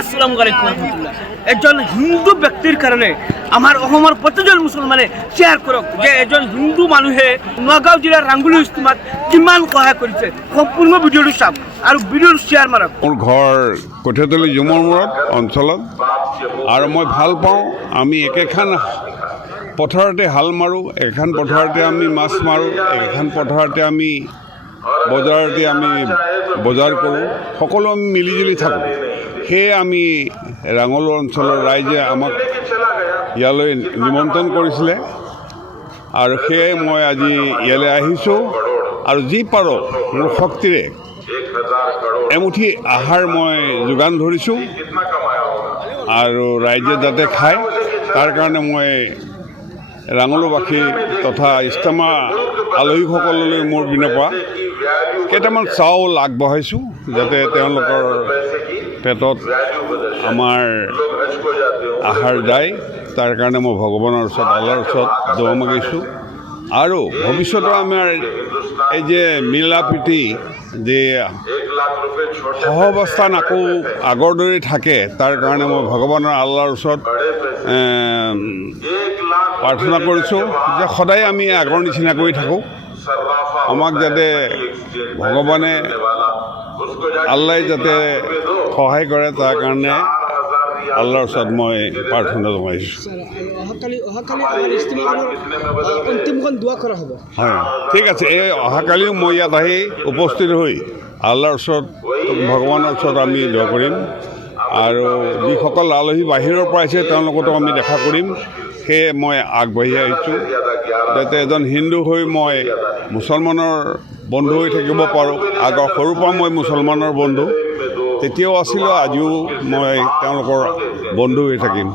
আসসালামু আলাইকুম ৰহমতুল্লাহ। একজন হিন্দু ব্যক্তিৰ কাৰণে আমাৰ অসমৰ প্ৰতিজন মুছলমানে শ্বেয়াৰ কৰক যে এজন হিন্দু মানুহে নগাঁও জিলাৰ ৰাংগুলি ইস্তিমাত কিমান সহায় কৰিছে। সম্পূৰ্ণ ভিডিঅ'টো চাওক আৰু ভিডিঅ'টো শ্বেয়াৰ মাৰক। মোৰ ঘৰ কঠীয়াতলী জুমৰ মূৰত অঞ্চলত আৰু মই ভাল পাওঁ আমি একেখন পথাৰতে হাল মাৰোঁ, একেখন পথাৰতে আমি মাছ মাৰোঁ, একেখন পথাৰতে আমি বজাৰতে আমি বজাৰ কৰোঁ, সকলো আমি মিলিজুলি থাকোঁ। সেয়ে আমি ৰাঙলু অঞ্চলৰ ৰাইজে আমাক ইয়ালৈ নিমন্ত্ৰণ কৰিছিলে আৰু সেয়ে মই আজি ইয়ালৈ আহিছোঁ আৰু যি পাৰোঁ মোৰ শক্তিৰে এমুঠি আহাৰ মই যোগান ধৰিছোঁ আৰু ৰাইজে যাতে খায় তাৰ কাৰণে মই ৰাঙলুবাসী তথা ইষ্টামা আলহীসকললৈ মোৰ পিনৰ পৰা কেইটামান চাউল আগবঢ়াইছোঁ যাতে তেওঁলোকৰ পেটত আমাৰ আহাৰ যায়। তাৰ কাৰণে মই ভগৱানৰ ওচৰত আল্লাহৰ ওচৰত দোৱা মাগিছোঁ আৰু ভৱিষ্যতৰ আমাৰ এই যে মিলা প্ৰীতি যে সহাৱস্থান আকৌ আগৰ দৰেই থাকে তাৰ কাৰণে মই ভগৱানৰ আল্লাহৰ ওচৰত প্ৰাৰ্থনা কৰিছোঁ যে সদায় আমি আগৰ নিচিনা কৰি থাকোঁ। আমাক যাতে ভগৱানে আল্লাই যাতে সহায় কৰে তাৰ কাৰণে আল্লাহৰ ওচৰত মই প্ৰাৰ্থনা জনাইছোঁ। হয়, ঠিক আছে। এই অহাকালিও মই ইয়াত আহি উপস্থিত হৈ আল্লাহৰ ওচৰত ভগৱানৰ ওচৰত আমি দোৱা কৰিম আৰু যিসকল আলহী বাহিৰৰ পৰা আহিছে তেওঁলোকতো আমি দেখা কৰিম। সেয়ে মই আগবাঢ়ি আহিছোঁ যাতে এজন হিন্দু হৈ মই মুছলমানৰ বন্ধু হৈ থাকিব পাৰোঁ। আগৰ সৰুৰ পৰা মই মুছলমানৰ বন্ধু, তেতিয়াও আছিলোঁ, আজিও মই তেওঁলোকৰ বন্ধু হৈ থাকিম।